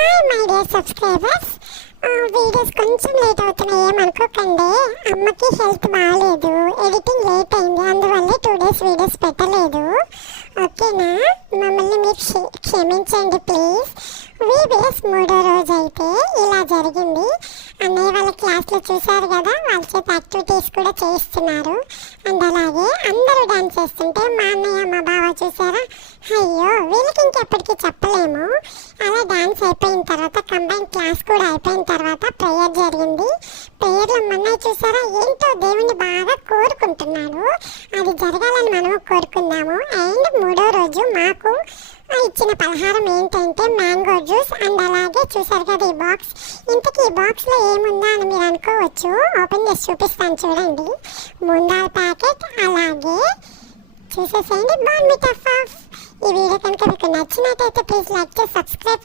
Hi my dear subscribers. Videos కొంచెం late అవుతున్నాయి, ఏమనుకోకండి. అమ్మకి హెల్త్ బాగాలేదు, ఎడిటింగ్ లేట్ అయింది, అందువల్ల 2 days వీడియోస్ పెట్టలేదు. ఓకేనా? మమ్మల్ని మీరు క్షమించండి ప్లీజ్. వీడియోస్ 3వ రోజు అయితే ఇలా జరిగింది. అన్నయ్య వాళ్ళ క్లాస్లో చూశారు కదా, వాళ్ళ చేత యాక్టివిటీస్ కూడా చేయిస్తున్నారు. అండ్ అలాగే అందరూ డాన్స్ చేస్తుంటే మా అన్నయ్య మా బావ చూసారా, అయ్యో వీళ్ళకి ఇంకెప్పటికీ చెప్పలేము. అలా డాన్స్ అయిపోయిన తర్వాత కంబైన్ క్లాస్ కూడా అయిపోయిన తర్వాత ప్రేయర్ జరిగింది. ప్రేయర్లో మన్నయ్య చూసారా, ఏంటో దేవుని బాగా కోరుకుంటున్నాడు. అది జరగాలని మనము కోరుకుందాము. అండ్ 3వ రోజు మాకు ఇచ్చిన పలహారం ఏంటంటే మ్యాంగో జ్యూస్. అండ్ అలాగే చూసారు కదా ఈ బాక్స్. ఇంతకీ ఈ బాక్స్లో ఏముందా అని మీరు అనుకోవచ్చు. ఓపెన్ చేసి చూపిస్తాను చూడండి. ముందాల ప్యాకెట్, అలాగే చూసేసేయండి బార్న్విటా పఫ్. ఈ వీడియో కనుక మీకు నచ్చినట్టయితే ప్లీజ్ లైక్ చేసి సబ్స్క్రైబ్